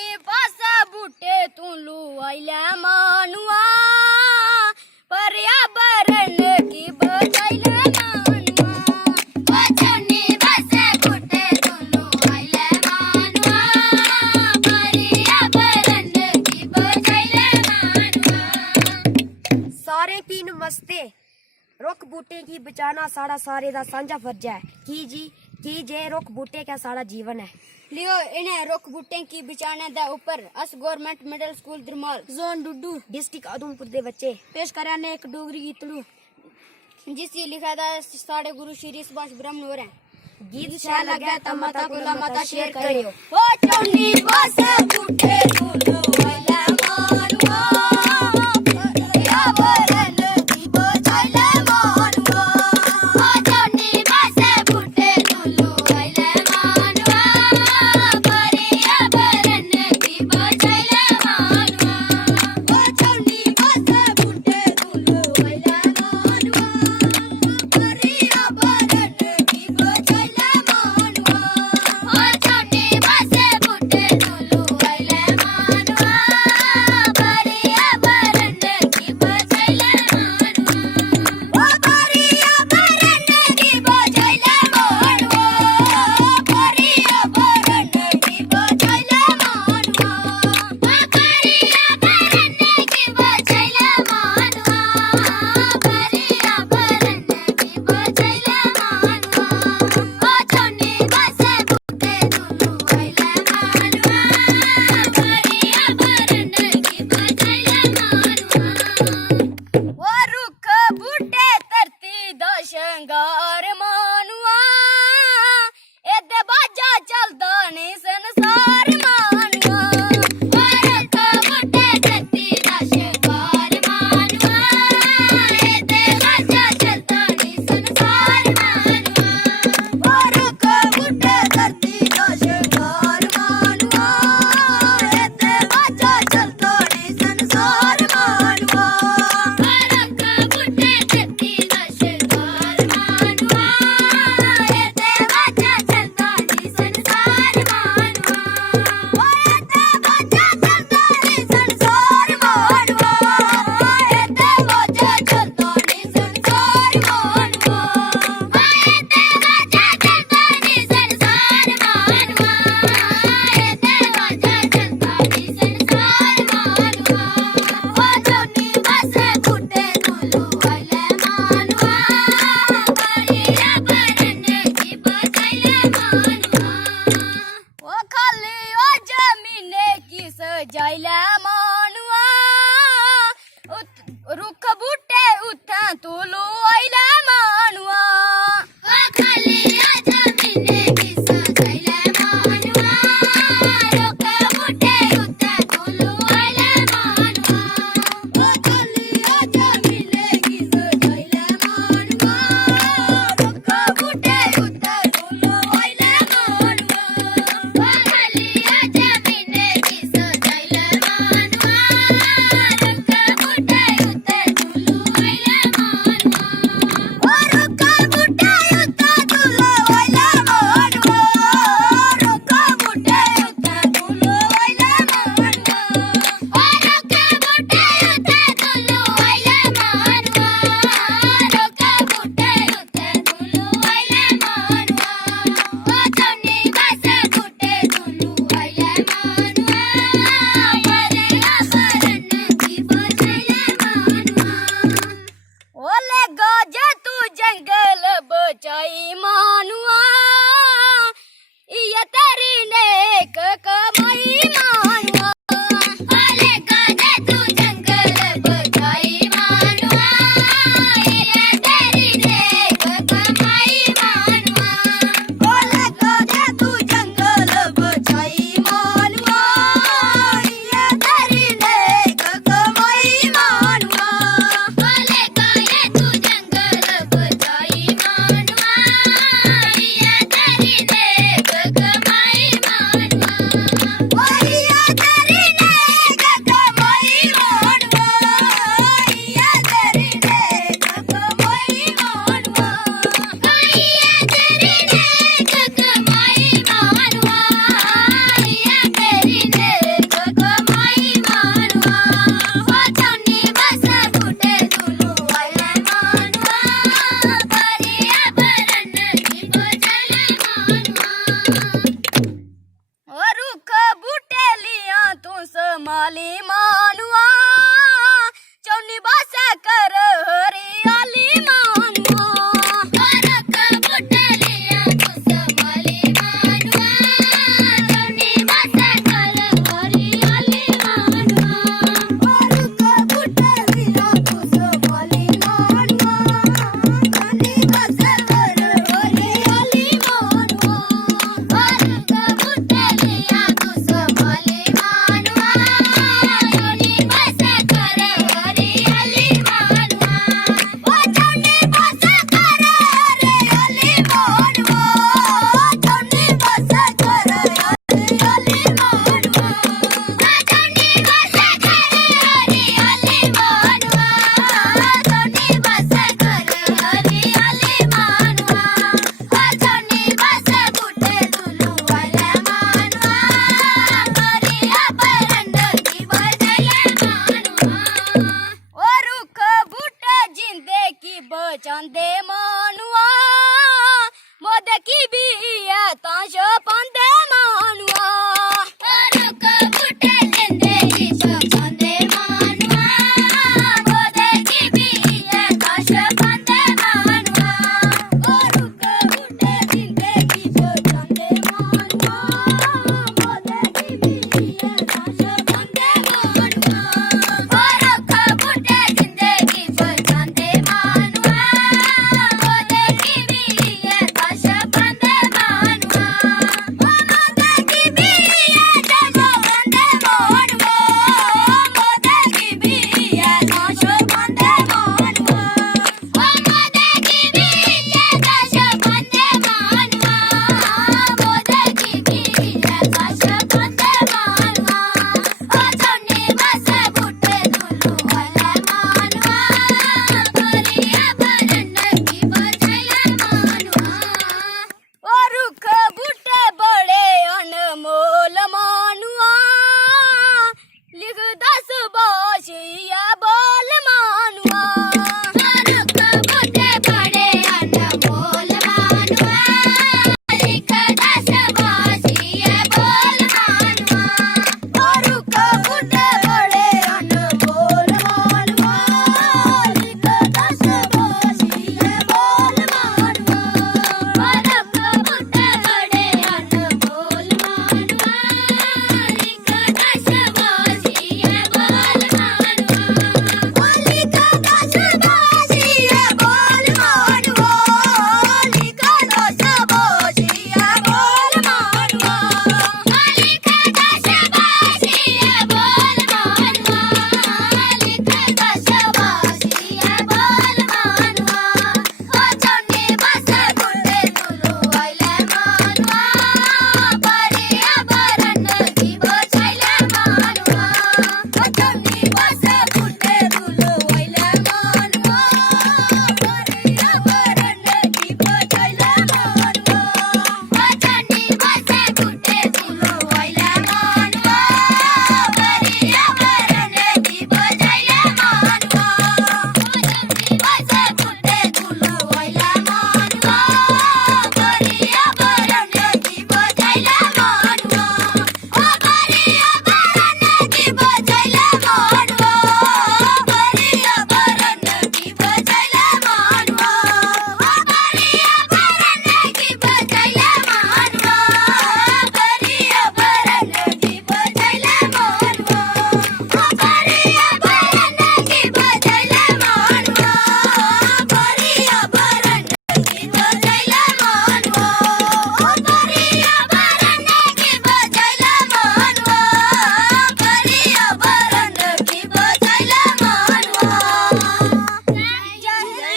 चौनी पासा बूटे तू लू आइला मानुआ पर्यावरण की बचाइला मानुआ ओ चौनी पासा बूटे तू लू आइला मानुआ पर्यावरण की बचाइला मानुआ। सारे की नमस्ते। रुख बूटे की बचाना साड़ा सारे दा सांझा फर्ज है की जे रुख बूटे का साड़ा जीवन है। लियो इन्हें रुख बूटे की बचाने दे ऊपर अस government middle school Darmal zone Dudu district Udhampur दे बच्चे पेश कराने एक डोगरी गीतड़ू जिसकी लिखा था साढ़े गुरु श्री सुभाष ब्रह्म हो रहे गीत अच्छा लगे तो माता कुला माता शेयर करियो। ओ चौनी पासा बूटे तू लू आइला मानुआ पर्यावरण की बचाइला मानुआ ओ चौनी पासा बूटे तू लू आइला मानुआ पर्यावरण की बचाइला मानुआ ओ चौनी पासा बूटे तू लू आइला मानुआ पर्यावरण की बचाइला मानुआ ओ चौनी पासा बूटे तू लू आइला मानुआ पर्यावरण की बचाइला मानुआ ओ पर्यावरण की बचाइला मानुआ पर्यावरण की बचाइला मानुआ ओ पर्यावरण की बचाइला मानुआ पर्यावरण की बचाइला मानुआ ओ चौनी पासा बूटे तू लू आइला मानुआ पर्यावरण की बचाइला मानुआ ओ रुख बूटे धरती दा शंगार मानुआ एदे बाजा चलदा नहीं संसार मानुआ ओ रुख बूटे धरती दा शंगार मानुआ एदे बाजा चलदा नहीं संसार मानुआ ओ रुख बूटे धरती दा शंगार मानुआ एदे बाजा चलदा नहीं संसार मानुआ ओ रुख बूटे धरती दा शंगार मानुआ एदे बाजा चलदा नहीं संसार मानुआ ओ एदे बाजा चलदा नहीं संसार मानुआ एदे बाजा चलदा नहीं संसार मानुआ ओ एदे बाजा चलदा नहीं संसार मानुआ एदे बाजा चलदा नहीं संसार मानुआ ओ चौनी पासा बूटे तू लू आइला मानुआ पर्यावरण की बचाइला मानुआ ओ खाली ओ जमीने की सजाइला मानुआ रुख बूटे उठा तू लू आइला मानुआ ओ खाली ओ जमीने की सजाइला मानुआ रुख बूटे उठा तू लू आइला मानुआ ओ खाली ओ जमीने की सजाइला मानुआ रुख बूटे उठा तू लू आइला मानुआ ओ खाली ओ जमीने की सजाइला मानुआ रुख बूटे उठा तू लू आइला मानुआ। ਮਾਲੀ ਮਾਂ